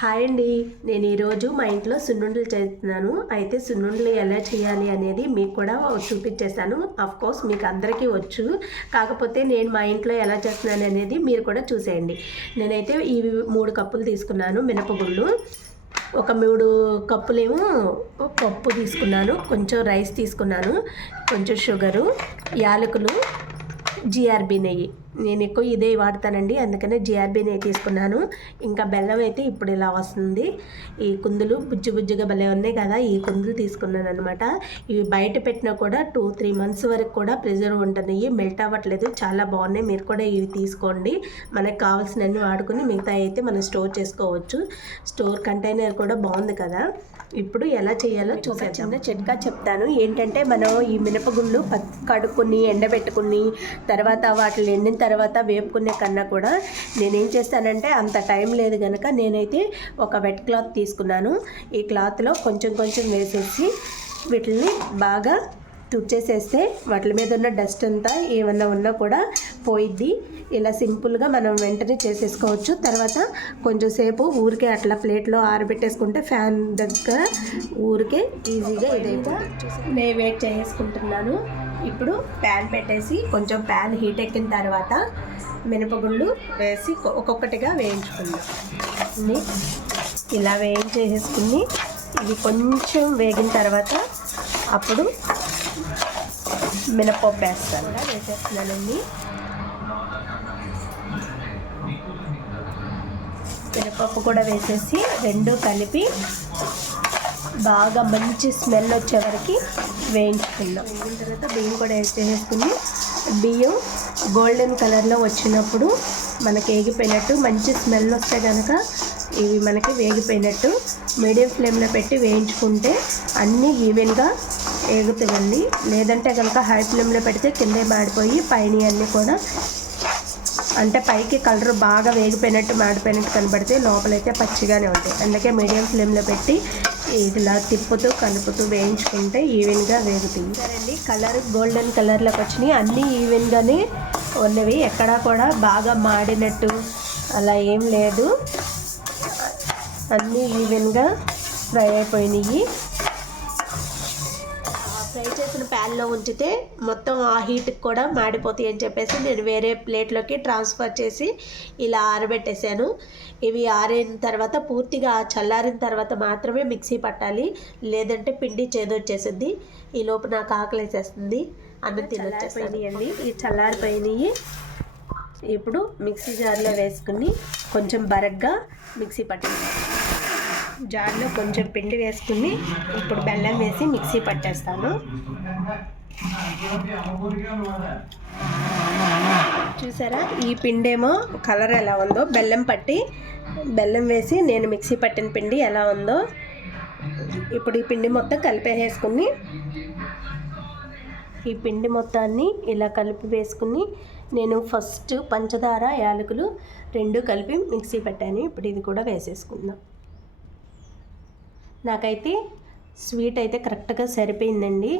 Hi అండి, నేను ఈరోజు మా ఇంట్లో సున్నుండలు చేస్తున్నాను. అయితే సున్నుండలు ఎలా చేయాలి అనేది మీకు కూడా చూపించేస్తాను. కోర్స్ మీకు అందరికీ వచ్చు, కాకపోతే నేను మా ఇంట్లో ఎలా చేస్తున్నాను అనేది మీరు కూడా చూసేయండి. నేనైతే ఈ 3 కప్పులు తీసుకున్నాను మినపగుళ్ళు, ఒక 3 కప్పులేమో పప్పు తీసుకున్నాను, కొంచెం రైస్ తీసుకున్నాను, కొంచెం షుగరు, యాలకులు, జిఆర్బి నెయ్యి. నేను ఎక్కువ ఇదే వాడతానండి, అందుకనే జిఆర్బి నెయ్యి తీసుకున్నాను. ఇంకా బెల్లం అయితే ఇప్పుడు ఇలా వస్తుంది. ఈ కుందులు బుజ్జి బుజ్జిగా భలే ఉన్నాయి కదా, ఈ కుందులు తీసుకున్నాను అనమాట. ఇవి బయట పెట్టినా కూడా 2-3 మంత్స్ వరకు కూడా ప్రిజర్వ్ ఉంటున్నాయి, మెల్ట్ అవ్వట్లేదు, చాలా బాగున్నాయి. మీరు కూడా ఇవి తీసుకోండి, మనకు కావాల్సినన్ని వాడుకుని మిగతా అయితే మనం స్టోర్ చేసుకోవచ్చు. స్టోర్ కంటైనర్ కూడా బాగుంది కదా. ఇప్పుడు ఎలా చేయాలో చూసేద్దాం. చిన్న చిట్కా చెప్తాను ఏంటంటే, మనం ఈ మినపగుళ్ళు కడుక్కొని ఎండబెట్టుకుని తర్వాత వాటిని ఎండిన తర్వాత వేపుకునే కన్నా కూడా నేనేం చేస్తానంటే, అంత టైం లేదు కనుక నేనైతే ఒక వెట్ క్లాత్ తీసుకున్నాను. ఈ క్లాత్లో కొంచెం కొంచెం వేసేసి వీటిని బాగా తుడిచేసేస్తే వాటి మీద ఉన్న డస్ట్ అంతా ఏమన్నా ఉన్నా కూడా పోయిద్ది. ఇలా సింపుల్గా మనం వెంటనే చేసేసుకోవచ్చు. తర్వాత కొంచెం సేపు ఊరికే అట్లా ప్లేట్లో ఆరబెట్టేసుకుంటే ఫ్యాన్ దగ్గర ఊరికే ఈజీగా ఇదైతే నేను వెయిట్ చేసుకుంటున్నాను. ఇప్పుడు ప్యాన్ పెట్టేసి కొంచెం ప్యాన్ హీట్ ఎక్కిన తర్వాత మినపగుళ్ళు వేసి ఒక్కొక్కటిగా వేయించుకుందాం. ఇలా వేయించేసుకుని ఇవి కొంచెం వేగిన తర్వాత అప్పుడు మినపప్పు వేసేస్తున్నానండి. మినపప్పు కూడా వేసేసి రెండు కలిపి బాగా మంచి స్మెల్ వచ్చే వరకు వేయించుకుందాం. వేగిన తర్వాత బియ్యం కూడా వేసేసుకుని బియ్యం గోల్డెన్ కలర్లో వచ్చినప్పుడు మనకి వేగిపోయినట్టు మంచి స్మెల్ వస్తే కనుక ఇవి మనకి వేగిపోయినట్టు. మీడియం ఫ్లేమ్లో పెట్టి వేయించుకుంటే అన్నీ ఈవెన్గా వేగుతుందండి. లేదంటే కనుక హై ఫ్లేమ్లో పెడితే కిందే మాడిపోయి పైన అన్నీ కూడా అంటే పైకి కలర్ బాగా వేగిపోయినట్టు మాడిపోయినట్టు కనబడితే లోపలైతే పచ్చిగానే ఉంటాయి. అందుకే మీడియం ఫ్లేమ్లో పెట్టి ఇలా తిప్పుతూ కలుపుతూ వేయించుకుంటే ఈవెన్గా వేగుతుంది. సరేండి, కలర్ గోల్డెన్ కలర్లోకి వచ్చినాయి, అన్నీ ఈవెన్గానే ఉన్నవి, ఎక్కడా కూడా బాగా మాడినట్టు అలా ఏం లేదు, అన్నీ ఈవెన్గా ఫ్రై అయిపోయినాయి. ఫ్రై చేసిన ప్యాన్లో ఉంచితే మొత్తం ఆ హీట్కి కూడా మాడిపోతాయి అని చెప్పేసి నేను వేరే ప్లేట్లోకి ట్రాన్స్ఫర్ చేసి ఇలా ఆరబెట్టేశాను. ఇవి ఆరిన తర్వాత పూర్తిగా చల్లారిన తర్వాత మాత్రమే మిక్సీ పట్టాలి, లేదంటే పిండి చేదొచ్చేసింది. ఈ లోపు నాకు ఆకలి వేసేస్తుంది, అన్నం తినొచ్చేసినాయండి. ఈ చల్లారిపోయినాయి ఇప్పుడు మిక్సీ జార్లో వేసుకుని కొంచెం బరగ్గా మిక్సీ పట్టాలి. జార్లో కొంచెం పిండి వేసుకుని ఇప్పుడు బెల్లం వేసి మిక్సీ పట్టేస్తాను. చూసారా ఈ పిండి ఏమో కలర్ ఎలా ఉందో, బెల్లం వేసి నేను మిక్సీ పట్టిన పిండి ఎలా ఉందో. ఇప్పుడు ఈ పిండి మొత్తం కలిపేసుకుని ఈ పిండి మొత్తాన్ని ఇలా కలిపి వేసుకుని నేను ఫస్ట్ పంచదార యాలకులు 2 కలిపి మిక్సీ పెట్టాను. ఇప్పుడు ఇది కూడా వేసేసుకుందాం. నాకైతే స్వీట్ అయితే కరెక్ట్గా సరిపోయిందండి.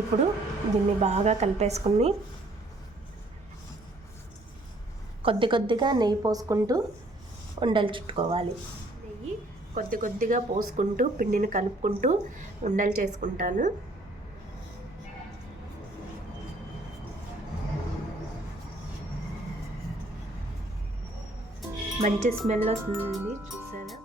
ఇప్పుడు దీన్ని బాగా కలిపేసుకుని కొద్దిగా నెయ్యి పోసుకుంటూ ఉండలు చుట్టుకోవాలి. నెయ్యి కొద్దిగా పోసుకుంటూ పిండిని కలుపుకుంటూ ఉండలు చేసుకుంటాను. మంచి స్మెల్ వస్తుంది, చూసారా.